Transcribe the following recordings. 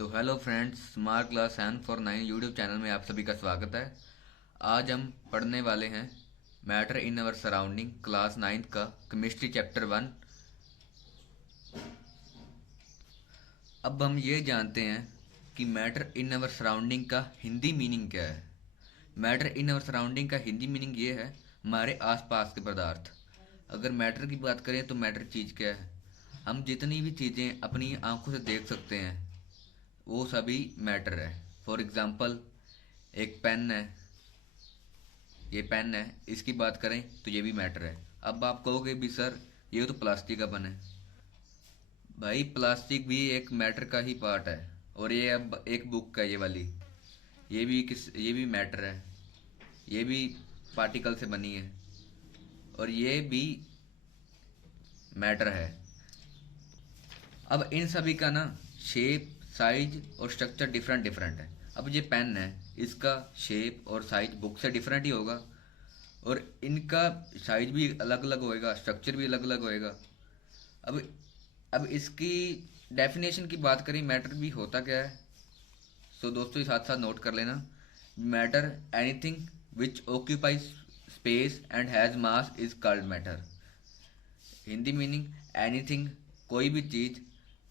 तो hello friends, smart class 749 YouTube channel में आप सभी का स्वागत है। आज हम पढ़ने वाले हैं matter in our surrounding class 9th का केमिस्ट्री चैप्टर 1। अब हम ये जानते हैं कि मैटर इन अवर सराउंडिंग का हिंदी मीनिंग क्या है। मैटर इन अवर सराउंडिंग का हिंदी मीनिंग ये है हमारे आसपास के पदार्थ। अगर मैटर की बात करें तो मैटर चीज़ क्या है? हम जितनी भी चीज़ें अपनी आंखों से देख सकते हैं वो सभी मैटर है। फॉर एग्ज़ाम्पल, एक पेन है, ये पेन है, इसकी बात करें तो ये भी मैटर है। अब आप कहोगे भी सर ये तो प्लास्टिक का बना है। भाई प्लास्टिक भी एक मैटर का ही पार्ट है। और ये अब एक बुक का ये वाली, ये भी मैटर है। ये भी पार्टिकल से बनी है और ये भी मैटर है। अब इन सभी का ना शेप, साइज और स्ट्रक्चर डिफरेंट डिफरेंट है। अब ये पेन है, इसका शेप और साइज बुक से डिफरेंट ही होगा और इनका साइज भी अलग अलग होएगा, स्ट्रक्चर भी अलग अलग होएगा। अब अब इसकी डेफिनेशन की बात करें मैटर भी होता क्या है, तो दोस्तों साथ साथ नोट कर लेना। Matter anything which occupies space and has mass is called matter. Hindi meaning anything, कोई भी चीज़,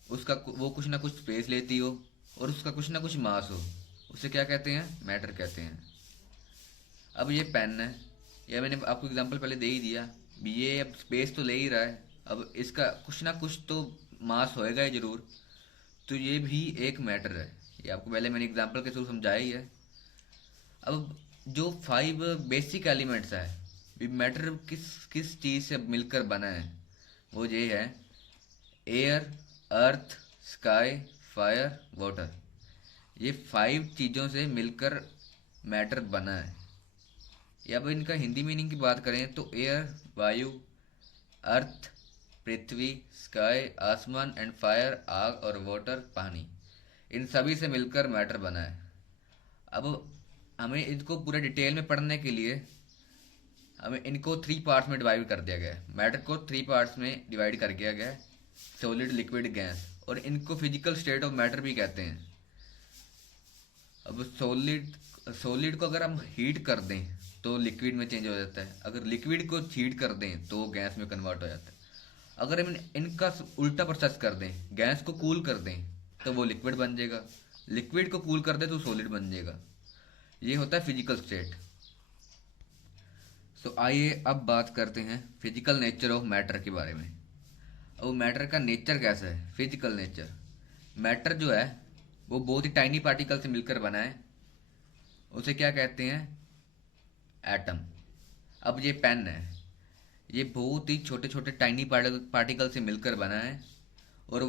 उसका वो कुछ ना कुछ स्पेस लेती हो और उसका कुछ ना कुछ मास हो, उसे क्या कहते हैं? मैटर कहते हैं। अब ये पेन है, ये मैंने आपको एग्जांपल पहले दे ही दिया। ये अब स्पेस तो ले ही रहा है, अब इसका कुछ ना कुछ तो मास होएगा ही जरूर, तो ये भी एक मैटर है। ये आपको पहले मैंने एग्जांपल के थ्रू समझाया ही है। अब जो 5 बेसिक एलिमेंट्स है, मैटर किस किस चीज़ से मिलकर बना है, वो ये है: एयर, अर्थ, स्काई, फायर, वाटर। ये 5 चीज़ों से मिलकर मैटर बना है। या अब इनका हिंदी मीनिंग की बात करें तो एयर वायु, अर्थ पृथ्वी, स्काई आसमान एंड फायर आग और वाटर पानी, इन सभी से मिलकर मैटर बना है। अब हमें इनको पूरे डिटेल में पढ़ने के लिए हमें इनको 3 पार्ट्स में डिवाइड कर दिया गया है। मैटर को 3 पार्ट्स में डिवाइड कर दिया गया है: सॉलिड, लिक्विड, गैस। और इनको फिजिकल स्टेट ऑफ मैटर भी कहते हैं। अब सॉलिड को अगर हम हीट कर दें तो लिक्विड में चेंज हो जाता है, अगर लिक्विड को हीट कर दें तो वो गैस में कन्वर्ट हो जाता है। अगर हम इनका उल्टा प्रोसेस कर दें, गैस को कूल कर दें तो वो लिक्विड बन जाएगा, लिक्विड को कूल कर दें तो सॉलिड बन जाएगा। ये होता है फिजिकल स्टेट। सो आइए अब बात करते हैं फिजिकल नेचर ऑफ मैटर के बारे में। अब मैटर का नेचर कैसा है? Physical nature. मैटर जो है वो बहुत ही टाइनी पार्टिकल से मिलकर बना है, उसे क्या कहते हैं? एटम। अब ये पेन है, ये बहुत ही छोटे छोटे टाइनी पार्टिकल से मिलकर बना है और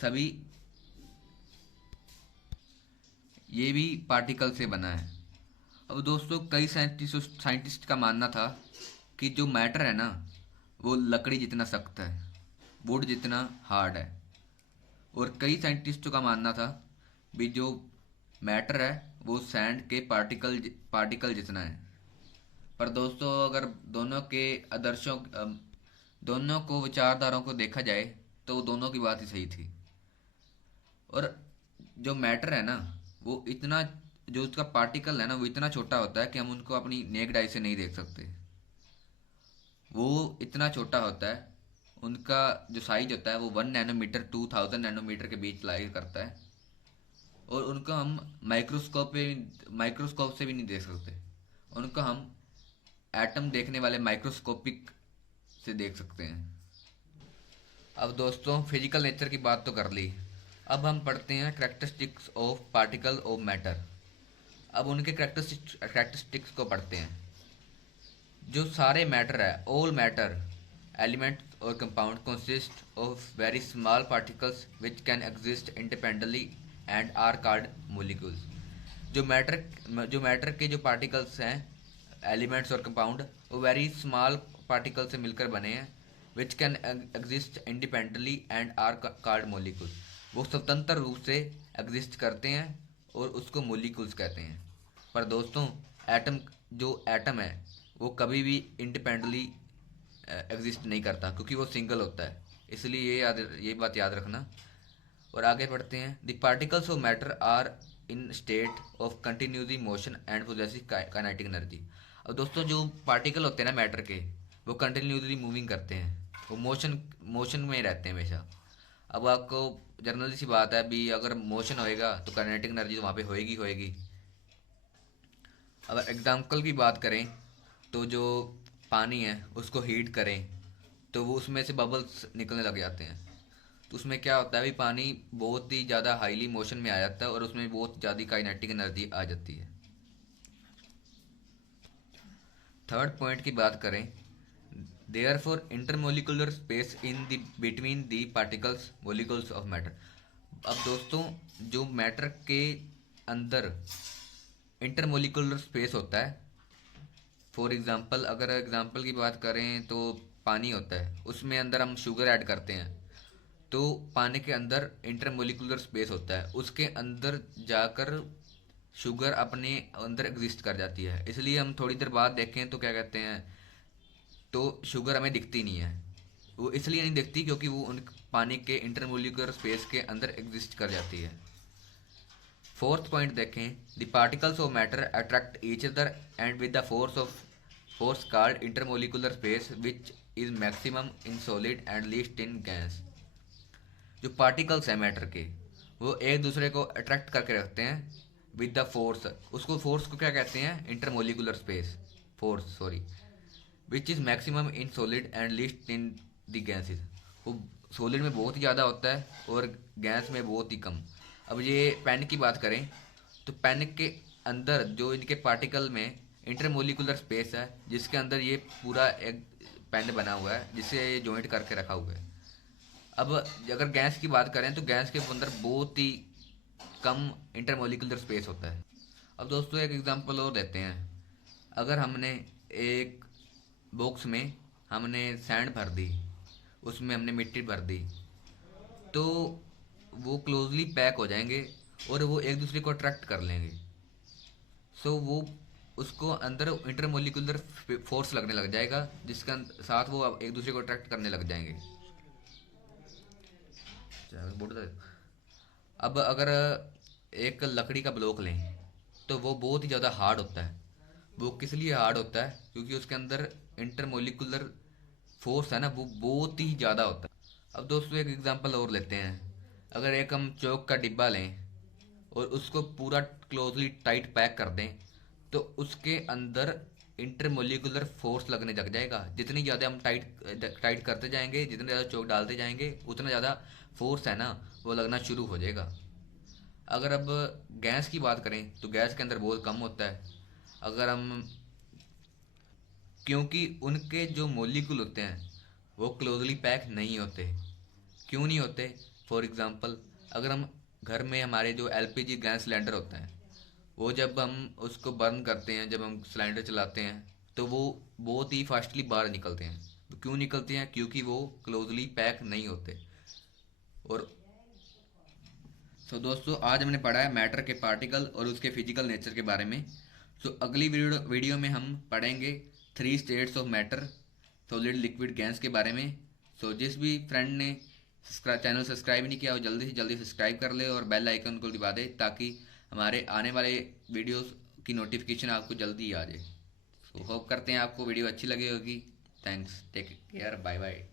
सभी ये भी पार्टिकल से बना है। अब दोस्तों कई साइंटिस्ट का मानना था कि जो मैटर है ना वो लकड़ी जितना सख्त है, वुड जितना हार्ड है। और कई साइंटिस्टों का मानना था भी जो मैटर है वो सैंड के पार्टिकल जितना है। पर दोस्तों अगर दोनों को विचारधाराओं को देखा जाए तो दोनों की बात ही सही थी। और जो मैटर है ना वो इतना, जो उसका पार्टिकल है ना वो इतना छोटा होता है कि हम उनको अपनी नेक्ड आई से नहीं देख सकते। वो इतना छोटा होता है, उनका जो साइज होता है वो 1 नैनोमीटर 2000 नैनोमीटर के बीच लाई करता है और उनको हम माइक्रोस्कोप से भी नहीं देख सकते। उनको हम एटम देखने वाले माइक्रोस्कोपिक से देख सकते हैं। अब दोस्तों फिजिकल नेचर की बात तो कर ली, अब हम पढ़ते हैं characteristics of particle of matter. अब उनके करेक्टरिस्टिक्स को पढ़ते हैं। जो सारे मैटर है, ऑल मैटर एलिमेंट और compound consist of very small particles which can exist independently and are called molecules. जो मैटर के जो पार्टिकल्स हैं, एलिमेंट्स और कंपाउंड, वो वेरी स्मॉल पार्टिकल से मिलकर बने हैं, which can exist independently and are called molecules. वो स्वतंत्र रूप से एग्जिस्ट करते हैं और उसको मोलिक्यूल्स कहते हैं। पर दोस्तों जो एटम है वो कभी भी इंडिपेंडेंटली एग्जिस्ट नहीं करता क्योंकि वो सिंगल होता है। इसलिए ये बात याद रखना। और आगे पढ़ते हैं, the particles of matter are in state of continuously motion and possessive kinetic energy. अब दोस्तों जो पार्टिकल होते हैं ना मैटर के, वो कंटिन्यूसली मूविंग करते हैं, वो मोशन मोशन में रहते हैं हमेशा। अब आपको जनरली सी बात है भी, अगर मोशन होएगा तो काइनेटिक एनर्जी तो वहाँ पे होएगी होएगी। अगर एग्जाम्पल की बात करें तो जो पानी है उसको हीट करें तो वो उसमें से बबल्स निकलने लग जाते हैं। तो उसमें क्या होता है भी, पानी बहुत ही ज़्यादा हाईली मोशन में आ जाता है और उसमें बहुत ज़्यादा काइनेटिक एनर्जी आ जाती है। थर्ड पॉइंट की बात करें, therefore intermolecular space in the between the particles molecules of matter. अब दोस्तों जो मैटर के अंदर इंटरमोलिकुलर स्पेस होता है, फॉर एग्जांपल अगर एग्जांपल की बात करें तो पानी होता है, उसमें अंदर हम शुगर ऐड करते हैं, तो पानी के अंदर इंटरमोलिकुलर स्पेस होता है, उसके अंदर जाकर शुगर अपने अंदर एग्जिस्ट कर जाती है। इसलिए हम थोड़ी देर बाद देखें तो क्या कहते हैं, तो शुगर हमें दिखती नहीं है। वो इसलिए नहीं दिखती क्योंकि वो उन पानी के इंटरमोलिकुलर स्पेस के अंदर एग्जिस्ट कर जाती है। फोर्थ पॉइंट देखें, the particles of matter attract each other and with the force called intermolecular space which is maximum in solid and least in gas. जो पार्टिकल्स हैं मैटर के, वो एक दूसरे को अट्रैक्ट करके रखते हैं विद द फोर्स। उसको फोर्स को क्या कहते हैं, intermolecular space force sorry, which is maximum in solid and least in the gases. वो सॉलिड में बहुत ही ज़्यादा होता है और गैस में बहुत ही कम। अब ये पेन की बात करें तो पेन के अंदर जो इनके पार्टिकल में इंटरमोलिकुलर स्पेस है, जिसके अंदर ये पूरा एक पेन बना हुआ है जिसे जॉइंट करके रखा हुआ है। अब अगर गैस की बात करें तो गैस के अंदर बहुत ही कम इंटरमोलिकुलर स्पेस होता है। अब दोस्तों एक एग्जांपल और देते हैं, अगर हमने एक बॉक्स में हमने सैंड भर दी, उसमें हमने मिट्टी भर दी, तो वो क्लोजली पैक हो जाएंगे और वो एक दूसरे को अट्रैक्ट कर लेंगे। सो वो उसको अंदर इंटरमोलिकुलर फोर्स लगने लग जाएगा, जिसके साथ वो एक दूसरे को अट्रैक्ट करने लग जाएंगे। अब अगर एक लकड़ी का ब्लॉक लें तो वो बहुत ही ज़्यादा हार्ड होता है। वो किस लिए हार्ड होता है, क्योंकि उसके अंदर इंटरमोलिकुलर फोर्स है ना, वो बहुत ही ज़्यादा होता है। अब दोस्तों एक एग्जांपल और लेते हैं, अगर एक हम चौक का डिब्बा लें और उसको पूरा क्लोजली टाइट पैक कर दें तो उसके अंदर इंटरमोलिकुलर फोर्स लगने लग जाएगा। जितनी ज़्यादा हम टाइट टाइट करते जाएंगे, जितने ज़्यादा चौक डालते जाएंगे, उतना ज़्यादा फोर्स है ना वो लगना शुरू हो जाएगा। अगर अब गैस की बात करें तो गैस के अंदर बहुत कम होता है। अगर हम, क्योंकि उनके जो मॉलिक्यूल होते हैं वो क्लोजली पैक नहीं होते। क्यों नहीं होते, फॉर एग्जांपल अगर हम घर में हमारे जो एलपीजी गैस सिलेंडर होता है, वो जब हम उसको बर्न करते हैं, जब हम सिलेंडर चलाते हैं तो वो बहुत ही फास्टली बाहर निकलते हैं। तो क्यों निकलते हैं, क्योंकि वो क्लोजली पैक नहीं होते। और सो दोस्तों आज हमने पढ़ा है मैटर के पार्टिकल और उसके फिजिकल नेचर के बारे में। सो अगली वीडियो में हम पढ़ेंगे 3 states of matter, solid liquid gas के बारे में। सो जिस भी फ्रेंड ने चैनल सब्सक्राइब नहीं किया वो जल्दी से जल्दी सब्सक्राइब कर ले और बेल आइकन को दबा दे, ताकि हमारे आने वाले वीडियोस की नोटिफिकेशन आपको जल्दी आ जाए। सो होप करते हैं आपको वीडियो अच्छी लगी होगी। Thanks, take care, bye bye.